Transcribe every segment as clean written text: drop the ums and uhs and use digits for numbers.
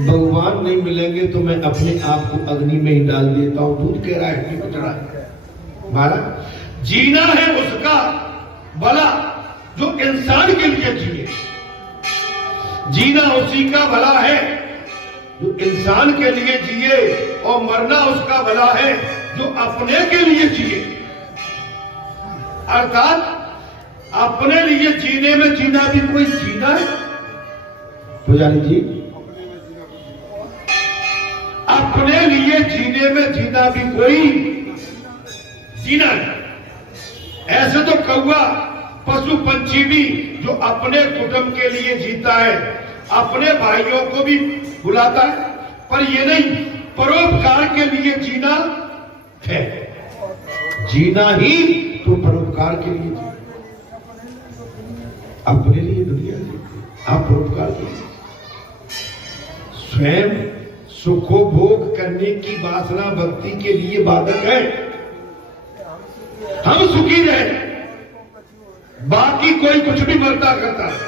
भगवान नहीं मिलेंगे तो मैं अपने आप को अग्नि में ही डाल देता हूं। दूध कह रहा है हड्डी को चढ़ा है। महाराज जीना है उसका भला जो इंसान के लिए जिए, जीना उसी का भला है जो इंसान के लिए जिए, और मरना उसका भला है जो अपने के लिए जिए। अर्थात अपने लिए जीने में जीना भी कोई जीना है। पुजारी जी, अपने लिए जीने में जीना भी कोई जीना है। ऐसे तो कौवा पशु पंछी भी जो अपने कुटुंब के लिए जीता है, अपने भाइयों को भी बुलाता है, पर ये नहीं, परोपकार के लिए जीना है। जीना ही तो परोपकार के लिए जीना, अपने लिए दुनिया जीती, आप परोपकार के लिए। स्वयं सुखो भोग करने की वासना भक्ति के लिए बाधक है। हम सुखी रहे, बाकी कोई कुछ भी मरता करता है।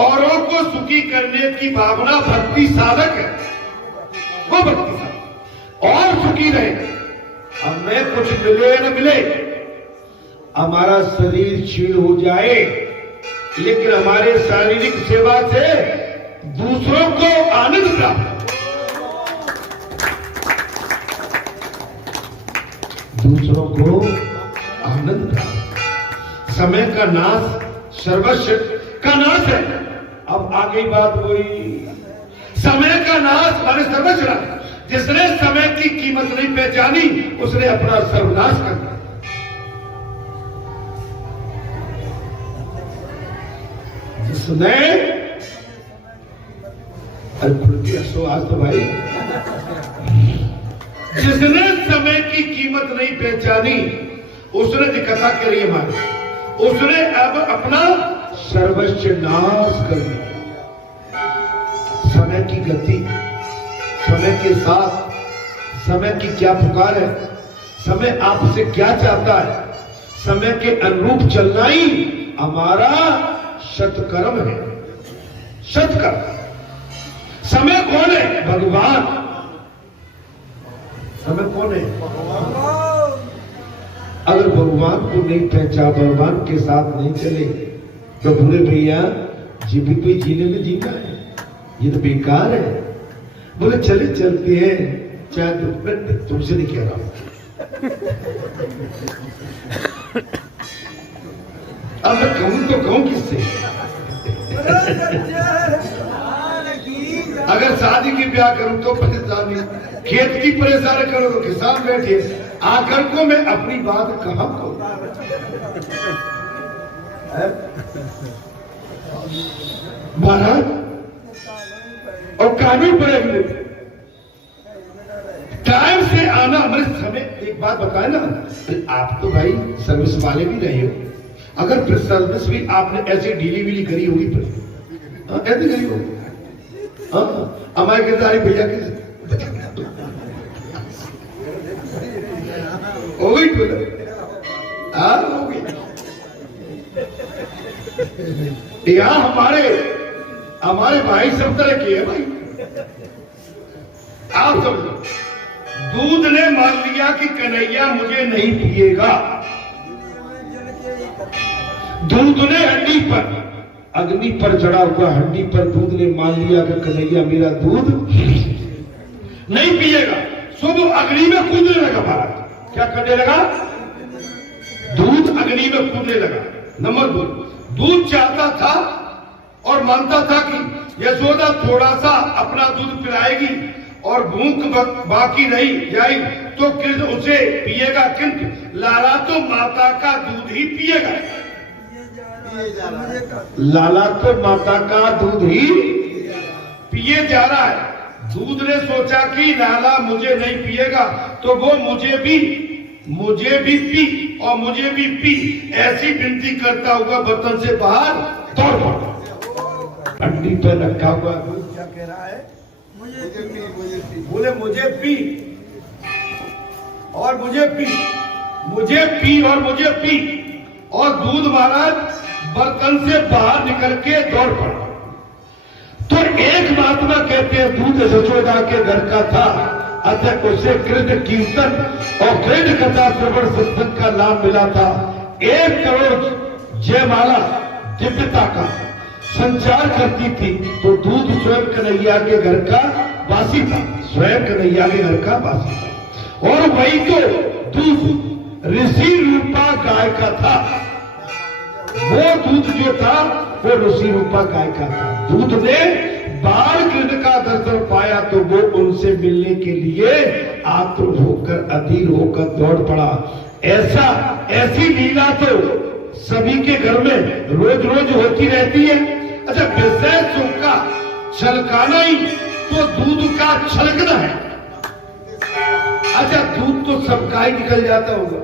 औरों को सुखी करने की भावना भक्ति साधक है, वो भक्ति साधक। और सुखी रहे, हमें कुछ मिले न मिले, हमारा शरीर क्षीण हो जाए, लेकिन हमारे शारीरिक सेवा से दूसरों को आनंद प्राप्त, दूसरों को आनंद प्राप्त। समय का नाश सर्वस्व का नाश है। अब आगे बात हुई, समय का नाश माने सर्वस्व। जिसने समय की कीमत नहीं पहचानी उसने अपना सर्वनाश कर दिया। जिसने हंसो आज तो भाई, जिसने समय की कीमत नहीं पहचानी उसने कथा के लिए मानी, उसने अब अपना सर्वस्व नाश कर दिया। समय की गति, समय के साथ समय की क्या पुकार है, समय आपसे क्या चाहता है, समय के अनुरूप चलना ही हमारा सत्कर्म है। सत्कर्म। समय कौन है? भगवान। समय कौन है? अगर भगवान को नहीं पहचान, भगवान के साथ नहीं चले तो बुरे भैया जीवित भी जीने में जीना है, ये तो बेकार है। बोले चले चलते हैं, चाहे दुख, तुमसे नहीं कह रहा हूं। अब मैं कहूं तो कहूं किससे? अगर शादी की ब्याह करूं तो परेशानी, खेत की परेशानी करो तो किसान बैठे, आकर को मैं अपनी बात कहां कहूं? महाराज और कानून बड़े टाइम से आना हमारे समय। एक बात बताए ना, आप तो भाई सर्विस वाले भी रहे हो, अगर सर्विस भी आपने ऐसे ढीली वीली करी होगी, ऐसे करी होगी, हमारे गिरदारी भैया की हो गई, हो गई। यहाँ हमारे भाई सब तरह के है भाई। आप समझो, दूध ने मान लिया कि कन्हैया मुझे नहीं पिएगा, दूध ने हड्डी पर, अग्नि पर चढ़ा हुआ हड्डी पर दूध ने मान लिया कि कन्हैया मेरा दूध नहीं पिएगा। सुबह अग्नि में कूदने लगा महाराज। क्या करने लगा? दूध अग्नि में कूदने लगा। नंबर 2, दूध चाहता था और मानता था कि यशोदा थोड़ा सा अपना दूध पिलाएगी और भूख बाकी रही जाएगी तो कृष्ण उसे पिएगा, किंतु लाला तो माता का दूध ही पिएगा। लाला तो माता का दूध ही पिए जा रहा है। दूध ने सोचा कि लाला मुझे नहीं पिएगा तो वो मुझे भी पी और मुझे भी पी, ऐसी विनती करता हुआ बर्तन से बाहर दौड़ पड़ा। हड्डी पर रखा हुआ दूध क्या कह रहा है? मुझे पी। बोले मुझे पी और मुझे पी, मुझे पी और मुझे पी। और दूध महाराज बर्तन से बाहर निकल के दौड़ पड़ा। तो एक महात्मा कहते हैं दूध यशोदा के घर का था, अतः उसे कृष्ण कीर्तन और कृष्ण कथा श्रवण सत्संग का लाभ मिला था। 1 करोड़ जयमाला दिव्यता का संचार करती थी। तो दूध स्वयं कन्हैया के घर का वासी था, स्वयं कन्हैया के घर का वासी था। और वही तो दूध ऋषि रूपा गाय का था। वो दूध जो था वो ऋषि रूपा गाय का था। दूध ने बाल कृष्ण का दर्शन पाया तो वो उनसे मिलने के लिए आतुर होकर अधीर होकर दौड़ पड़ा। ऐसी लीला तो सभी के घर में रोज रोज होती रहती है। अच्छा, विषय सुख का छलकाना ही तो दूध का छलकना है। अच्छा, दूध तो सबका ही निकल जाता होगा,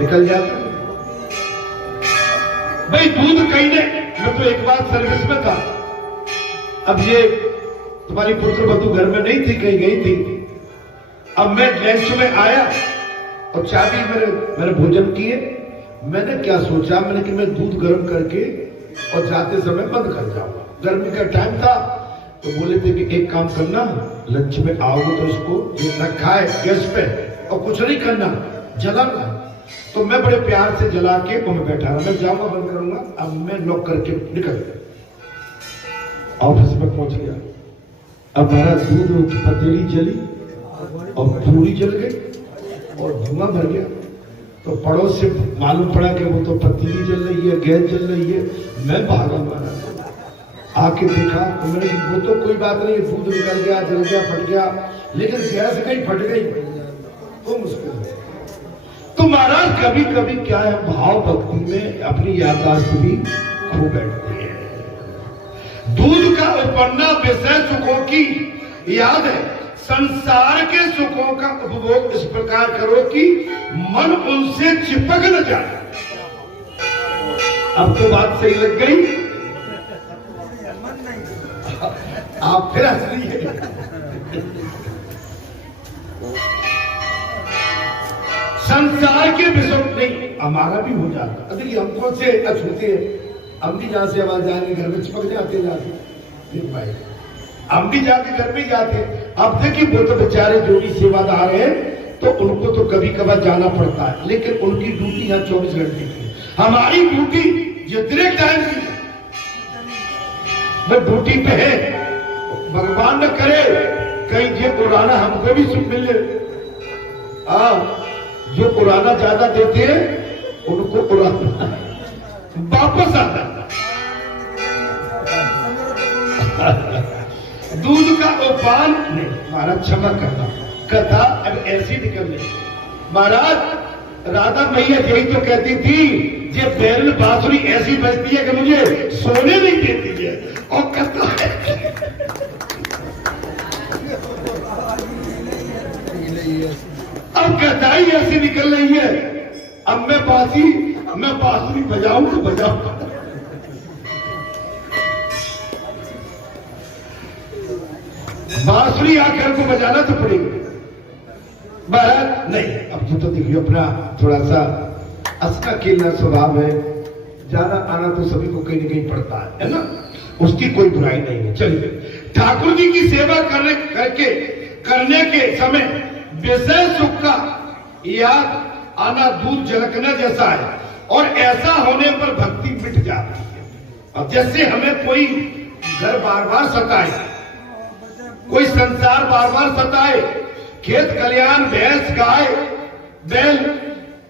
निकल जाता भाई दूध कहीं ने। मैं तो एक बार सर्विस में था, अब ये तुम्हारी पुत्र वधू घर में नहीं थी, कहीं गई थी। अब मैं लंच में आया और चाबी मैंने भोजन किए। मैंने क्या सोचा, मैंने कि मैं दूध गर्म करके और जाते समय बंद कर जाऊंगा। गर्मी का टाइम था तो बोले थे कि एक काम करना, लंच में आओगे तो इसको रखा है गैस पे और कुछ नहीं करना, जलाना। तो मैं बड़े प्यार से जला के मैं बैठा रहा, मैं जाऊंगा बंद करूंगा। अब मैं लॉक करके निकल गया, ऑफिस में पहुंच गया। अब मेरा दूध की पतीली जली और पूरी जल गई और धुआं भर गया। तो पड़ोस से मालूम पड़ा कि वो तो पतीली जल रही है, गैस जल रही है। मैं भागा मारा, आके देखा तो मैंने वो तो कोई बात नहीं, दूध निकल गया, जल गया, फट गया, लेकिन गैस कहीं फट गई तो मुश्किल है। तो महाराज कभी कभी क्या है, भाव भक्ति में अपनी याददाश्त भी खो बैठती है। दूध का उपन्ना विषय सुखों की याद है, संसार के सुखों का उपभोग इस प्रकार करो कि मन उनसे चिपक न जाए। अब तो बात सही लग गई, आप फिर हंस रही है। संसार के विषय नहीं, हमारा भी हो जाता। अभी हम कौन से अछूते हैं, हम भी जहां से आवाज जाने घर में चिपक जाते जाते भाई, हम भी जाके घर में जाते। अब देखिए वो तो बेचारे जो भी सेवादार हैं तो उनको तो कभी कभार जाना पड़ता है, लेकिन उनकी ड्यूटी यहाँ 24 घंटे की। हमारी ड्यूटी जितने टाइम की वो ड्यूटी पे है। भगवान न करे कहीं ये पुराना हमको भी सुख मिले। जो पुराना ज्यादा देते हैं उनको पुराना वापस आता है। दूध का उपान नहीं, महाराज क्षमा करना, कथा अब ऐसी निकल रही। महाराज राधा मैया यही तो कहती थी, ये बैरल बांसुरी ऐसी बजती है कि मुझे सोने नहीं देती है। और कथा है अब कथाई ऐसी निकल रही है। अब मैं बांसुरी बजाऊं तो बजाऊं। बांसुरी आकर को बजाना तो पड़ेगा। महाराज नहीं, अब तो देखिए अपना थोड़ा सा हंसना खेलना स्वभाव है, जाना आना तो सभी को कहीं न कहीं पड़ता है ना, उसकी कोई बुराई नहीं है। चलिए, ठाकुर जी की सेवा करने के समय विषय सुख का याद आना दूध झलकना जैसा है, और ऐसा होने पर भक्ति मिट जाती है। अब जैसे हमें कोई घर बार बार सताए, कोई संसार बार बार सताए, खेत खलियान भैंस गाय बैल,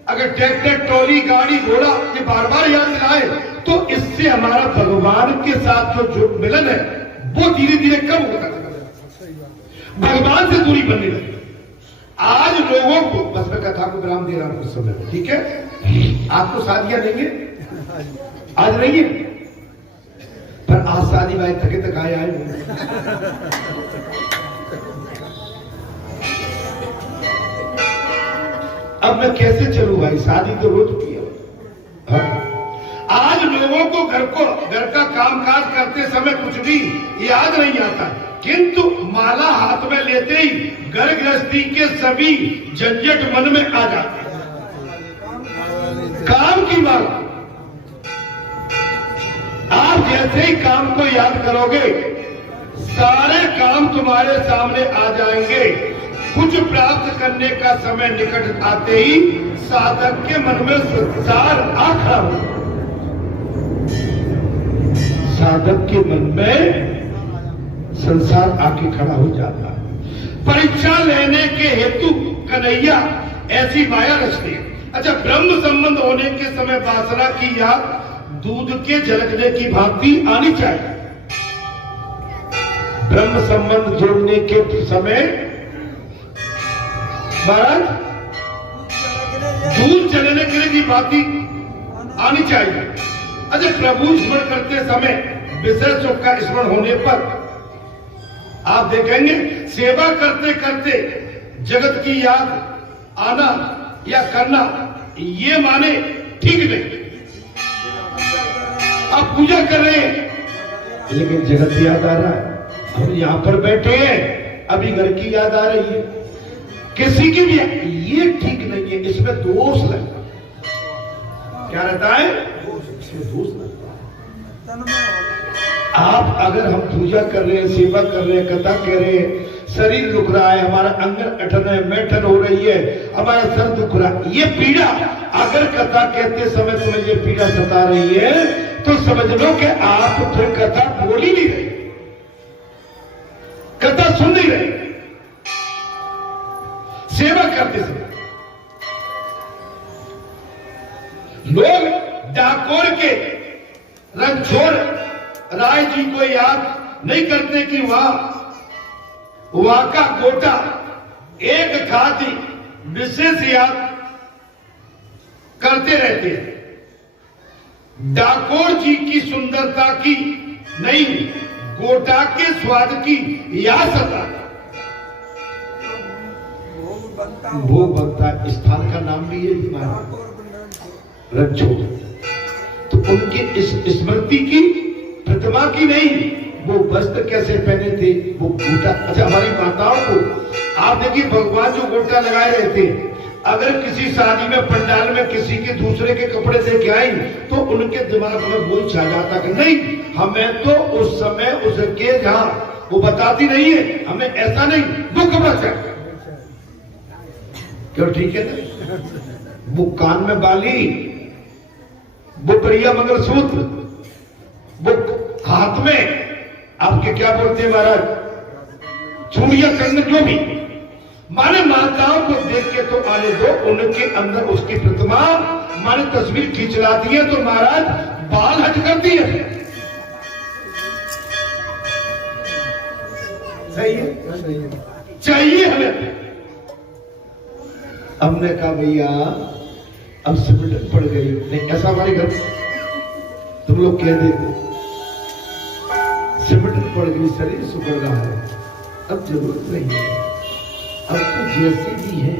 अगर ट्रैक्टर ट्रॉली गाड़ी घोड़ा ये बार बार याद दिलाए तो इससे हमारा भगवान के साथ जो मिलन है वो धीरे धीरे कम होता है, भगवान से दूरी बनने लगी। आज लोगों को, बस मैं कथा को विराम दे रहा हूं उस समय, ठीक है। आपको शादियां नहीं है, आज नहीं है, पर आज शादी भाई थके थकाए आए। अब मैं कैसे चलूं भाई, शादी तो रोज की है। आज लोगों को घर का कामकाज करते समय कुछ भी याद नहीं आता, किंतु माला हाथ में लेते ही घर गृहस्थी के सभी झंझट मन में आ जाते हैं। काम की बात जैसे ही काम को याद करोगे सारे काम तुम्हारे सामने आ जाएंगे। कुछ प्राप्त करने का समय निकट आते ही साधक के मन में संसार आ खड़ा हो। साधक के मन में संसार आके खड़ा हो जाता है। परीक्षा लेने के हेतु कन्हैया ऐसी माया रचती है। अच्छा, ब्रह्म संबंध होने के समय वासना की याद दूध के झलकने की भांति आनी चाहिए। ब्रह्म संबंध जोड़ने के समय महाराज दूध चलने के लिए की भांति आनी चाहिए। अच्छा, प्रभु स्मरण करते समय विषय सुख का स्मरण होने पर आप देखेंगे सेवा करते करते जगत की याद आना या करना ये माने ठीक नहीं। आप पूजा कर रहे हैं लेकिन जगत याद आ रहा है। हम यहां पर बैठे हैं, अभी घर की याद आ रही है, किसी की भी, ये ठीक नहीं है। इसमें दोष लगता है। क्या रहता है? इसमें दोष लगता है। आप अगर हम पूजा कर रहे हैं, सेवा कर रहे हैं, कथा कह रहे हैं, शरीर दुख रहा है, हमारा अंग अठन है, मैठन हो रही है, हमारा सर दुख रहा है, ये पीड़ा अगर कथा कहते समय तुम्हें ये पीड़ा सता रही है तो समझ लो कि आप फिर कथा बोल ही नहीं रहे, कथा सुन नहीं रहे। सेवा करते समय लोग डाकोर के रणछोड़ राय जी को याद नहीं करते कि वहां का गोटा एक खाती विशेष याद करते रहते हैं। डाकोर जी की सुंदरता की नहीं, गोटा के स्वाद की याद सता। भोग बनता स्थान का नाम भी यही रणछोड़। तो उनकी इस स्मृति की, प्रतिमा की नहीं, वो वस्त्र कैसे पहने थे, वो गोटा। अच्छा, हमारी माताओं को आप देखिए भगवान जो गोटा लगाए रहते हैं, अगर किसी शादी में पंडाल में किसी के दूसरे के कपड़े देके आई तो उनके दिमाग में वही छा जाता कि नहीं, हमें तो उस समय उसके जहां वो बताती नहीं है, हमें ऐसा नहीं, वो कपड़ा चाहिए। क्यों? ठीक है ना? वो कान में बाली, वो प्रिया मंगलसूत्र, वो हाथ में आपके क्या बोलते हैं महाराज, चूड़िया, कंगन, जो भी, माने माताओं को देख के तो आने दो, उनके अंदर उसकी प्रतिमा माने तस्वीर खींच लाती है तो महाराज बाल हट करती है। सही है? चाहिए हमें। हमने कहा भैया अब सिमटन पड़ गई। नहीं, ऐसा हमारे घर तुम लोग कह देते, सिमटन पड़ गई, शरीर सुखड़ रहा है, अब जरूरत नहीं है, अब तो जैसे भी है।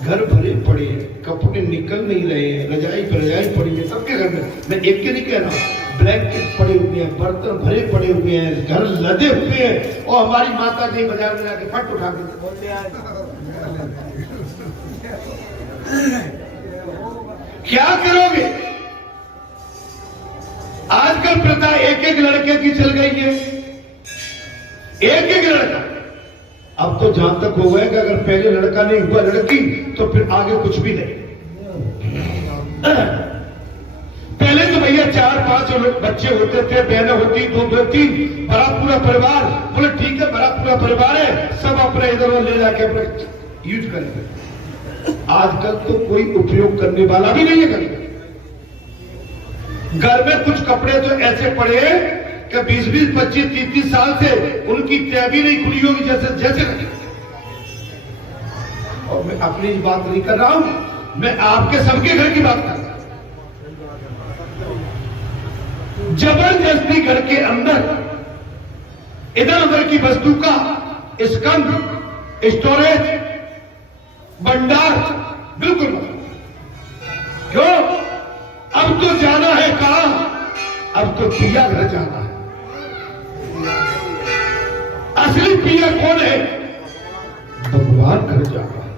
घर भरे पड़े हैं, कपड़े निकल नहीं रहे हैं, रजाई पर रजाई पड़ी है सबके घर में। मैं एक के नहीं कह रहा हूं, ब्लैंकेट पड़े हुए हैं, बर्तन भरे पड़े हुए हैं, घर लदे हुए हैं, और हमारी माता जी बाजार में जाके फट उठा के क्या करोगे? आजकल प्रथा एक एक लड़के की चल गई है, एक एक लड़का। अब तो जहां तक हो गया कि अगर पहले लड़का नहीं हुआ लड़की तो फिर आगे कुछ भी नहीं। पहले तो भैया 4-5 बच्चे होते थे, बहनें होती, 2-2-3, बड़ा पूरा परिवार। बोले ठीक है, बड़ा पूरा परिवार है, सब अपने इधर ले जाके अपने यूज करेंगे। आजकल तो कोई उपयोग करने वाला भी नहीं है। घर में कुछ कपड़े तो ऐसे पड़े हैं कि 20-20, 25, 30 साल से उनकी तय भी नहीं खुली होगी, जैसे जैसे। और मैं अपनी बात नहीं कर रहा हूं, मैं आपके सबके घर की बात कर रहा हूं। जबरदस्ती घर के अंदर इधर उधर की वस्तु का स्कंध, स्टोरेज, भंडार बिल्कुल मत। क्यों? अब तो जाना है कहां? अब तो पिया घर जाना है। असली पिया कौन है? भगवान घर जाना है।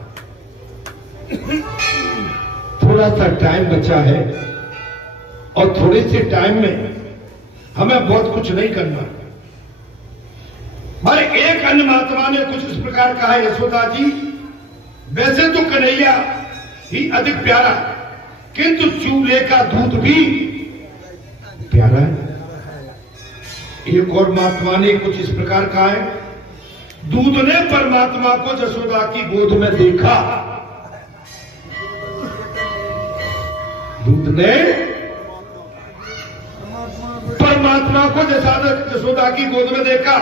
थोड़ा सा टाइम बचा है, और थोड़े से टाइम में हमें बहुत कुछ नहीं करना। भाई एक अन्य महात्मा ने कुछ इस प्रकार कहा, यशोदा जी वैसे तो कन्हैया ही अधिक प्यारा, किंतु चूल्हे का दूध भी प्यारा है। एक और महात्मा ने कुछ इस प्रकार कहा है, दूध ने परमात्मा को यशोदा की गोद में देखा, दूध ने परमात्मा को यशोदा की गोद में देखा।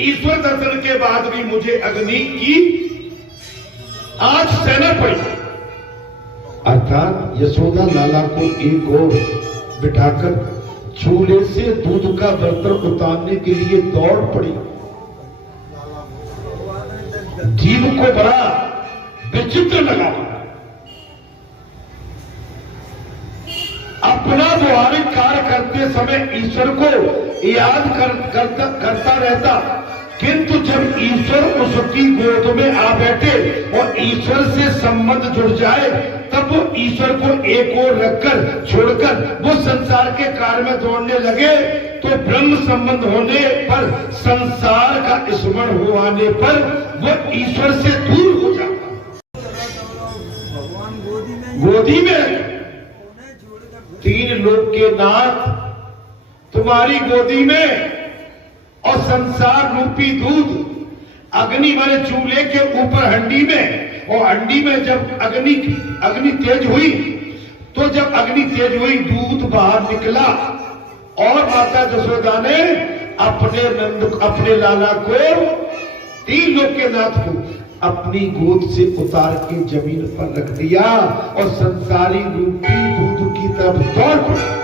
ईश्वर दर्शन के बाद भी मुझे अग्नि की आज सहना पड़ी। अर्थात यशोदा लाला को एक और बिठाकर चूल्हे से दूध का बर्तन उतारने के लिए दौड़ पड़ी। जीव को बड़ा विचित्र लगा। अपना व्यवहारिक कार्य करते समय ईश्वर को याद करता रहता, किंतु जब ईश्वर उसकी गोद में आ बैठे और ईश्वर से संबंध जुड़ जाए, तब वो ईश्वर को एक ओर रखकर छोड़कर वो संसार के कार्य में दौड़ने लगे, तो ब्रह्म संबंध होने पर, संसार का स्मरण हो आने पर वो ईश्वर से दूर हो जाता। गोदी में तीन लोक के नाथ तुम्हारी गोदी में, और संसार रूपी दूध अग्नि माने चूल्हे के ऊपर हंडी में, और हंडी में जब अग्नि तेज हुई, तो जब अग्नि तेज हुई दूध बाहर निकला, और माता यशोदा ने अपने लाला को, तीन लोक के नाथ को अपनी गोद से उतार के जमीन पर रख दिया और संसारी रूपी दूध की तरफ दौड़ पड़ी।